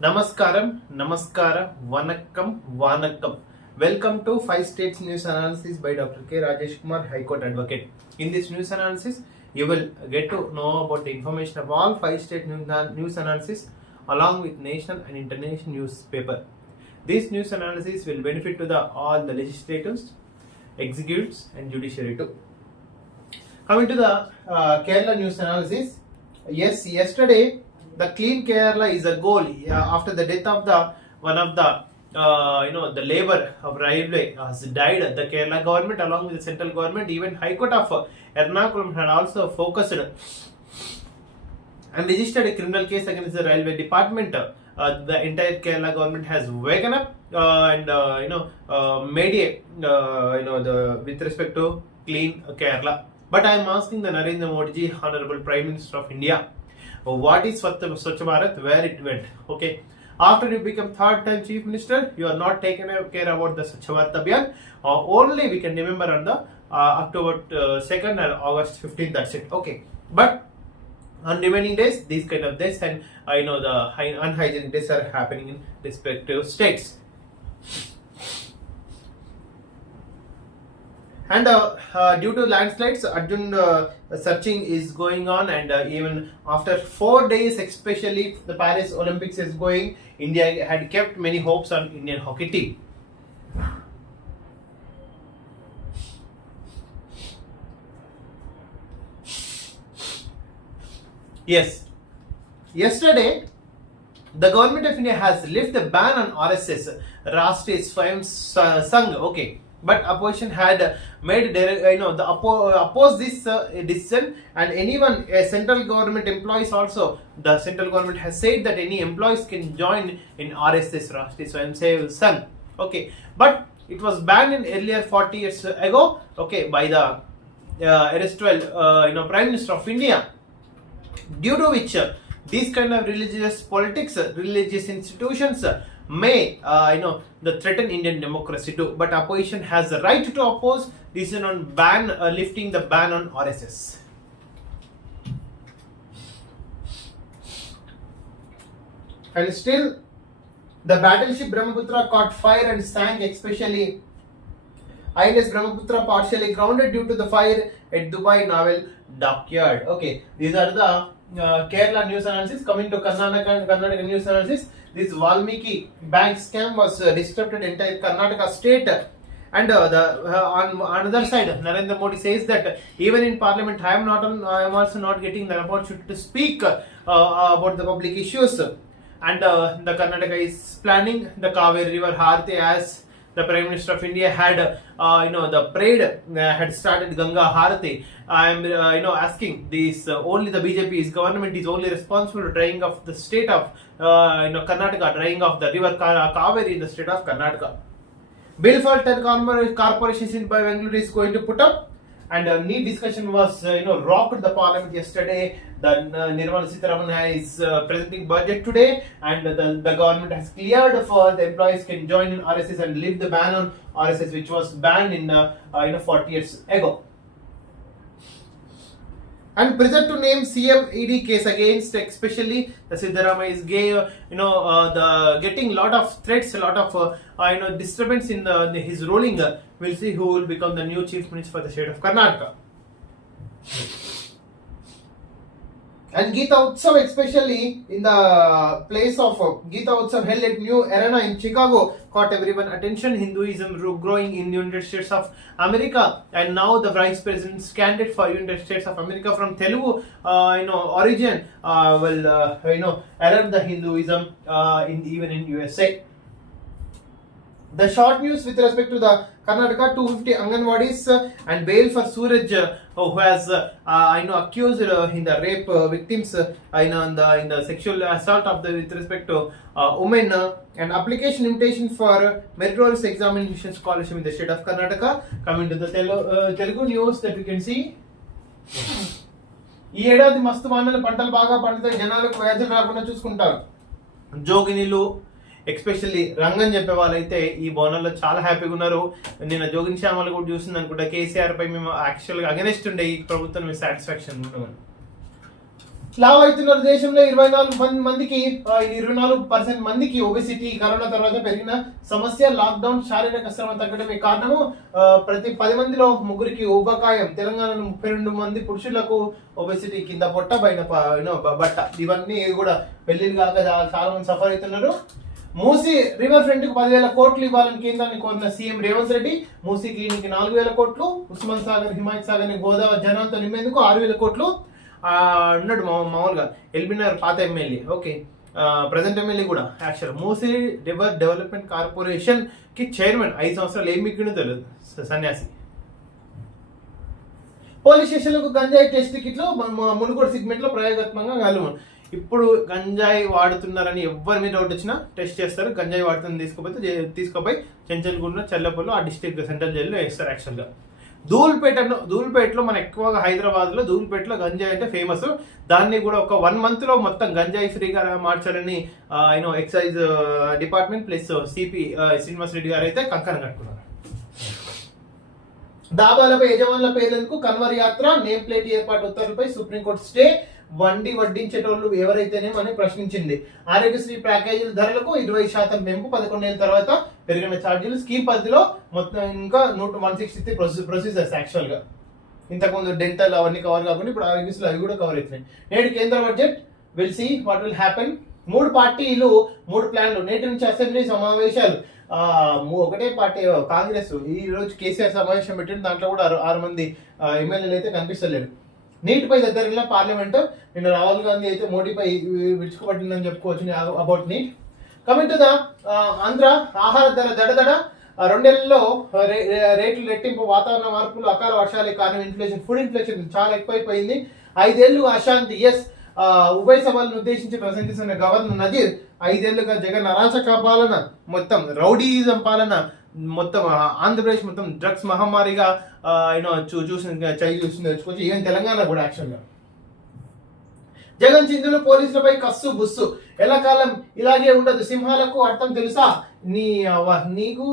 Namaskaram, Namaskara, Vanakkam, Vanakkam. Welcome to 5 States News Analysis by Dr. K. Rajesh Kumar, High Court Advocate. In this news analysis, you will get to know about the information of all 5 state news analysis along with national and international newspaper. This news analysis will benefit to all the legislators, executives and judiciary too. Coming to the Kerala news analysis, yes, yesterday the clean Kerala is a goal after the death of the one of the the labor of railway has died. The Kerala government along with the central government, even High Court of Ernakulam had also focused and registered a criminal case against the railway department. The entire Kerala government has waken up and made a with respect to clean Kerala. But I am asking the Narendra Modi ji, Honorable Prime Minister of India, what is Swachh Bharat, where it went? Okay, after you become third time chief minister, you are not taking care about the Swachh Bharat Abhiyan. Only we can remember on the October 2nd and August 15th. That's it. Okay, but on remaining days, these kind of days and the unhygienic days are happening in respective states. And due to landslides, Arjun searching is going on, and even after 4 days, especially the Paris Olympics is going, India had kept many hopes on Indian hockey team. Yes, yesterday the government of India has lifted the ban on RSS, Rashtriya Swayam Sangh. Okay. But opposition had made oppose this decision, and anyone central government employees also, the central government has said that any employees can join in RSS, Rashtriya Swayamsevak Sangh. Okay, but it was banned in earlier 40 years ago. Okay, by the erstwhile Prime Minister of India, due to which these kind of religious politics, religious institutions may threaten Indian democracy too. But opposition has the right to oppose decision on ban lifting the ban on RSS. And still, the battleship Brahmaputra caught fire and sank, especially INS Brahmaputra partially grounded due to the fire at Dubai Naval Dockyard. Okay, these are the Kerala news analysis. Coming to Karnataka news analysis, this Valmiki bank scam was disrupted entire Karnataka state. And on another side, Narendra Modi says that even in Parliament, I am also not getting the opportunity to speak about the public issues. And the Karnataka is planning the Kaveri River Harati, as the Prime Minister of India had the parade had started Ganga Harati. I am asking this only the BJP's government is only responsible for drying of the state of Karnataka, drying of the river Kaveri in the state of Karnataka. Bill for 10 corporations in Bangalore is going to put up, and a neat discussion was rocked the parliament yesterday. The Nirmala Sitharaman is presenting budget today, and the government has cleared for the employees can join in RSS and lift the ban on RSS, which was banned in 40 years ago. And present to name CM ED case against, especially the Siddharama is the getting lot of threats, a lot of disturbance in his ruling. We'll see who will become the new chief minister for the state of Karnataka. And Geeta Utsav, especially in the place of Geeta Utsav held at New Arena in Chicago, caught everyone attention. Hinduism growing in the United States of America, and now the vice president's candidate for United States of America from Telugu origin will erode the Hinduism even in USA. The short news with respect to the Karnataka, 250 Anganwadis and bail for Suraj, who has accused in the rape victims in the sexual assault of with respect to women, and application invitation for meritorious examination scholarship in the state of Karnataka. Coming to the Telugu news that we can see. ఈ ఏడాది మస్తు వానలు పంటలు బాగా పండుతాయి, జనాలకు వ్యాధులు రాకుండా చూసుకుంటారు. జోగినిలు ఎస్పెషల్లీ రంగని చెప్పే వాళ్ళైతే ఈ బోనాల్లో చాలా హ్యాపీగా ఉన్నారు. నిన్న జోగిని శ్యామలు కూడా చూసింది అనుకుంటా. కేసీఆర్ పై మేము యాక్చువల్గా అగెనెస్ట్ ఉండే ఈ ప్రభుత్వం సాటిస్ఫాక్షన్ ఉంటుంది. లావ్ అవుతున్నారు. దేశంలో 24% మందికి ఒబెసిటీ కరోనా తర్వాత పెరిగిన సమస్య. లాక్డౌన్, శారీరక శ్రమ తగ్గడమే కారణము. ప్రతి 10 మందిలో 3కి ఊబకాయం. తెలంగాణలో 32 మంది పురుషులకు ఒబెసిటీ, కింద పొట్ట పైన బట్ట. ఇవన్నీ కూడా పెళ్లిళ్ళు కాక చాలా మంది సఫర్ అవుతున్నారు. మూసీ రివర్ ఫ్రంట్ కు 10,000 కోట్లు ఇవ్వాలని కేంద్రాన్ని కోరిన సీఎం రేవంత్ రెడ్డి. మూసీ క్లీనిక్ 4,000 కోట్లు. ఉస్మాన్ సాగర్, హిమాయత్ సాగర్ ని గోదావరి జనాలతో నింపేందుకు 6,000 కోట్లు. ఉన్నాడు మామూలుగా ఎల్బీనగర్ పాత ఎమ్మెల్యే, ఓకే, ప్రజెంట్ ఎమ్మెల్యే కూడా యాక్చువల్. మూసీ రివర్ డెవలప్మెంట్ కార్పొరేషన్ కి చైర్మన్. 5 సంవత్సరాలు ఏం మిగిలిన తెలియదు, సన్యాసి. పోలీస్ స్టేషన్లకు గంజాయి టెస్ట్ కిట్లు మునుగోడు సెగ్మెంట్ లో ప్రయోగాత్మకంగా గలుము. ఇప్పుడు గంజాయి వాడుతున్నారని ఎవరి మీద డౌట్ వచ్చినా టెస్ట్ చేస్తారు. గంజాయి వాడుతుంది తీసుకుపోయి చెంచల్గూడ, చల్లపల్లి ఆ డిస్ట్రిక్ట్ సెంట్రల్ జైల్లో వేస్తారు. యాక్చువల్గా ధూల్పేటలో మన ఎక్కువగా హైదరాబాద్లో ధూల్పేటలో గంజాయి అంటే ఫేమస్. దాన్ని కూడా ఒక 1 month లో మొత్తం గంజాయి ఫ్రీగా మార్చాలని excise department plus CP Srinivas Reddy గారు అయితే కంకణం కట్టుకున్నారు. దాబాలపై యజమానుల పేర్లందుకు కన్వర్ యాత్ర, నేమ్ ప్లేట్ ఏర్పాటు ఉత్తర్వులపై సుప్రీంకోర్టు స్టే. వడ్డించేటోళ్ళు ఎవరైతేనేమని ప్రశ్నించింది. ఆరోగ్యశ్రీ ప్యాకేజీల ధరలకు 20% పెంపు, 11 ఏళ్ళ తర్వాత పెరిగిన ఛార్జీలు. స్కీమ్ పరిధిలో మొత్తం ఇంకా 163 ప్రొసీజర్స్. యాక్చువల్ గా ఇంతకుముందు డెంటల్ అవన్నీ కవర్ కాకుండా ఇప్పుడు ఆరోగ్యశ్రీ అవి కూడా కవర్ అవుతున్నాయి. నేడు కేంద్ర budget, will see what will happen. 3 పార్టీలు 3 ప్లాన్లు. నేటి నుంచి అసెంబ్లీ సమావేశాలు. ఒకటే పార్టీ కాంగ్రెస్ ఈ రోజు కేసీఆర్ సమావేశం పెట్టింది. దాంట్లో కూడా 6 మంది ఎమ్మెల్యేలు అయితే కనిపిస్తలేరు. నీటిపై దగ్గర పార్లమెంట్. నిన్న రాహుల్ గాంధీ అయితే మోడీపై విరుచుకుపట్టిందని చెప్పుకోవచ్చు about NEET. Coming to the Andhra. ఆహార ధర దడదడ. 2 నెలల్లో రేట్లు రెట్టింపు. వాతావరణ మార్పులు, అకాల వర్షాలే కారణం. ఇన్ఫ్లేషన్, ఫుడ్ ఇన్ఫ్లేషన్ చాలా ఎక్కువైపోయింది. 5 ఏళ్లు అశాంతి. ఎస్, ఉభయ సభలను ఉద్దేశించి ప్రసంగిస్తున్న గవర్నర్ నజీర్. 5 ఏళ్లుగా జగన్ అరాచక పాలన, మొత్తం రౌడీయిజం పాలన, మొత్తం ఆంధ్రప్రదేశ్ మొత్తం డ్రగ్స్ మహమ్మారిగా చూస్తుంది. ఈవెన్ తెలంగాణ కూడా యాక్చువల్గా. జగన్ చిందులు, పోలీసులపై కస్సు బుస్సు. ఎల్లకాలం ఇలాగే ఉండదు. సింహాలకు అర్థం తెలుసా? నీవు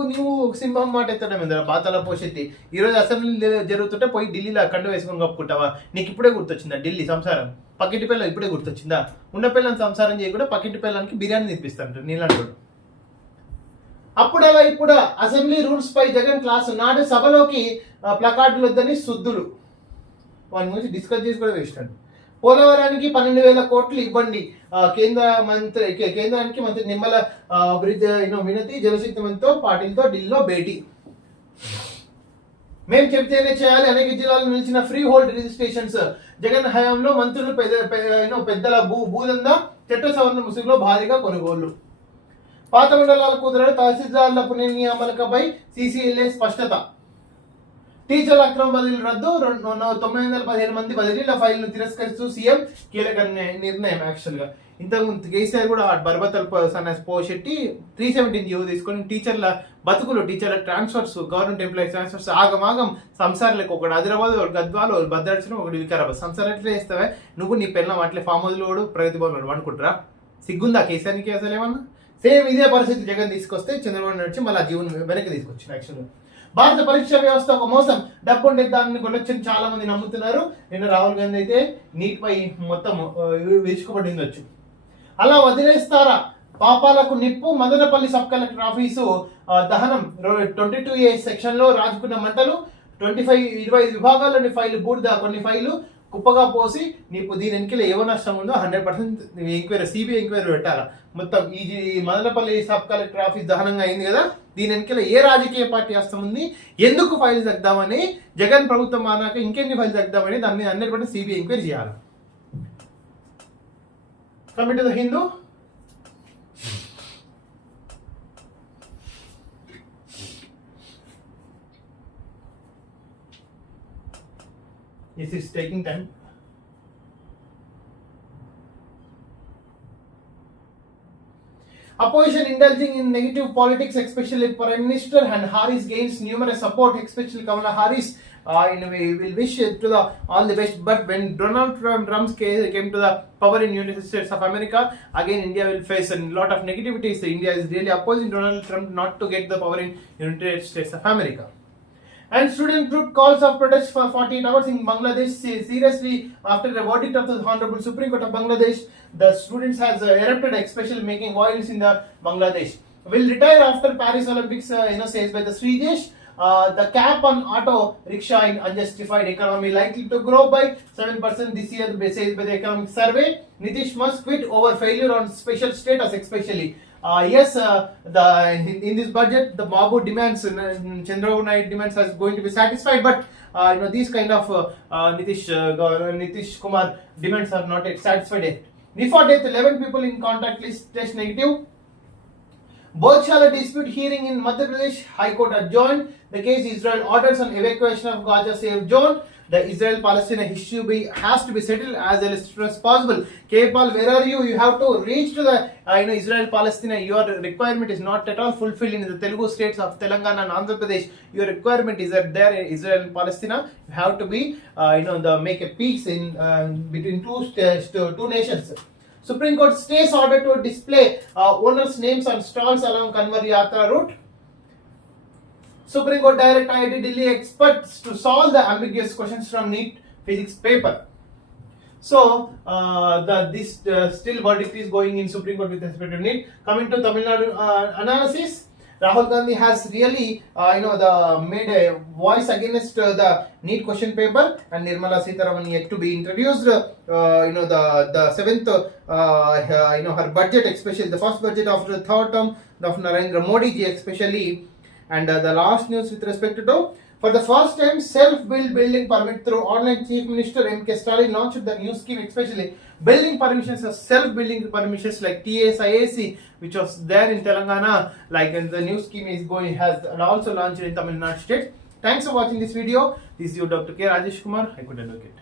సింహం మాట ఎత్తడం బాతల పోషెత్తి. ఈ రోజు అసెంబ్లీ జరుగుతుంటే పోయి ఢిల్లీలో కండు వేసుకొని కప్పుకుంటావా? నీకు ఇప్పుడే గుర్తొచ్చిందా ఢిల్లీ సంసారం? పక్కింటి పిల్లలు ఇప్పుడే గుర్తొచ్చిందా? ఉన్న పిల్లల్ని సంసారం చేయకుండా పక్కింటి పిల్లలకి బిర్యానీ తినిపిస్తాడు నీలాంటి. అప్పుడలా ఇప్పుడు అసెంబ్లీ రూల్స్ పై జగన్ క్లాసు. నాడు సభలోకి ప్లకార్డులు వద్దని సుద్దులు. వాని గురించి డిస్కస్ చేసి కూడా వేస్తాడు. పోలవరానికి 12,000 కోట్లు ఇవ్వండి. కేంద్రానికి మంత్రి నిమ్మల వినతి. జలశక్తి మంత్రితో పాటిల్తో ఢిల్లీలో భేటీ. మేము చెబితేనే చేయాలి. అనేక జిల్లాల్లో నిలిచిన ఫ్రీ హోల్డ్ రిజిస్ట్రేషన్స్. జగన్ హయాంలో మంత్రులు పెద్దల భూదంద. చట్ట సవరణ ముసుగులో భారీగా కొనుగోళ్లు. పాత మండలాల కుదరడు. తహసీల్దార్ల పునర్నియామలకపై సీసీఎల్ఏ స్పష్టత. టీచర్ల అక్రమ బదిలీ రద్దు. 917 మంది బదిలీల ఫైల్ను తిరస్కరిస్తూ సీఎం కీలక నిర్ణయం. యాక్చువల్ గా ఇంతకుముందు కేసీఆర్ కూడా బర్బతల్ పోషెట్టి 317 జీవో తీసుకొని టీచర్ల బతుకులు, టీచర్ల ట్రాన్స్ఫర్స్, గవర్నమెంట్ ఎంప్లాయీస్ ట్రాన్స్ఫర్స్ ఆగమాగం. సంసారాలకు ఒకటి ఆదిలాబాద్, ఒకటి గద్వాల్, ఒకటి భద్రాచలం, ఒకటి వికారాబాద్. సంసారం ఎట్లా చేస్తావే నువ్వు? నీ పిల్లలు అట్లే ఫామ్ హౌస్లోడు, ప్రగతి భవన్ అనుకుంటారా? సిగ్గుందా కేసీఆర్కి అసలు ఏమన్నా? సేమ్ ఇదే పరిస్థితి జగన్ తీసుకొస్తే చంద్రబాబు నుంచి మళ్ళీ ఆ జీవన్ వెనక్కి తీసుకొచ్చింది. యాక్చువల్గా భారత పరీక్షా వ్యవస్థ ఒక మోసం. డబ్బు ఉండే దాన్ని కొనొచ్చని చాలా మంది నమ్ముతున్నారు. నిన్న రాహుల్ గాంధీ అయితే నీట్ పై మొత్తం విరుచుకుపడిందొచ్చు. అలా వదిలేస్తారా? పాపాలకు నిప్పు. మదనపల్లి సబ్ కలెక్టర్ ఆఫీసు దహనం. 22A సెక్షన్ లో రాజుకున్న మంటలు. 25 విభాగాల్లోని ఫైలు బూడిద. కొన్ని ఫైలు కుప్పగా పోసి నీకు దీని వెనకాల ఏవో నష్టం ఉందో 100% ఎంక్వైరీ, సిబిఐ ఎంక్వైరీ పెట్టాలా. మొత్తం ఈ మదనపల్లి సబ్ కలెక్టర్ ఆఫీస్ దహనంగా అయింది కదా, దీని వెనకాల ఏ రాజకీయ పార్టీ హస్తం ఉంది, ఎందుకు ఫైల్ తగ్గుదామని, జగన్ ప్రభుత్వం మానాక ఇంకెన్ని ఫైల్ తగ్గుదామని దాని మీద 100% సిబిఐ ఎంక్వైరీ చేయాలి. Coming to the Hindu. Yes, it's taking time. Opposition indulging in negative politics, especially Prime Minister, and Harris gains numerous support, especially Kamala Harris. We will wish to the all the best. But when Donald Trump came to the power in United States of America, again India will face a lot of negativity. So India is really opposing Donald Trump not to get the power in United States of America. And student group calls of protest for 48 hours in Bangladesh. Seriously, after the verdict of the Honorable Supreme Court of Bangladesh, the students has erupted, especially making violence in the Bangladesh. Will retire after Paris Olympics, says by the Swedish. The cap on auto rickshaw in unjustified economy likely to grow by 7% this year, says by the economic survey. Nitish must quit over failure on special status, especially. In this budget, the Babu demands, Chandrababu Naidu demands is going to be satisfied, but these kind of Nitish Kumar demands are not yet satisfied yet. NIFA death, 11 people in contact list test negative. Bodhshala dispute hearing in Madhya Pradesh High Court adjourned. The case Israel orders on evacuation of Gaza safe zone. The Israel-Palestine issue has to be settled as soon as possible. Kepal, where are you? You have to reach to the Israel-Palestine. Your requirement is not at all fulfilled in the Telugu states of Telangana and Andhra Pradesh. Your requirement is that there in Israel and Palestine, you have to be make a peace in between two nations. Supreme Court stays order to display owners' names on stalls along Kanwar Yatra route. Supreme Court direct IIT Delhi experts to solve the ambiguous questions from NEET physics paper. So, this still verdict is going in Supreme Court with respect to NEET. Coming to Tamil Nadu analysis, Rahul Gandhi has really, made a voice against the NEET question paper, and Nirmala Sitharaman yet to be introduced. The seventh, her budget, especially the first budget after the third term of Narendra Modi ji, especially. And the last news with respect to, for the first time, self-built building permit through online. Chief Minister M.K. Stalin launched the new scheme, especially building permissions as self-building permissions like TSIAC, which was there in Telangana, and the new scheme is has also launched in Tamil Nadu state. Thanks for watching this video. This is your Dr. K. Rajesh Kumar, High Court Advocate.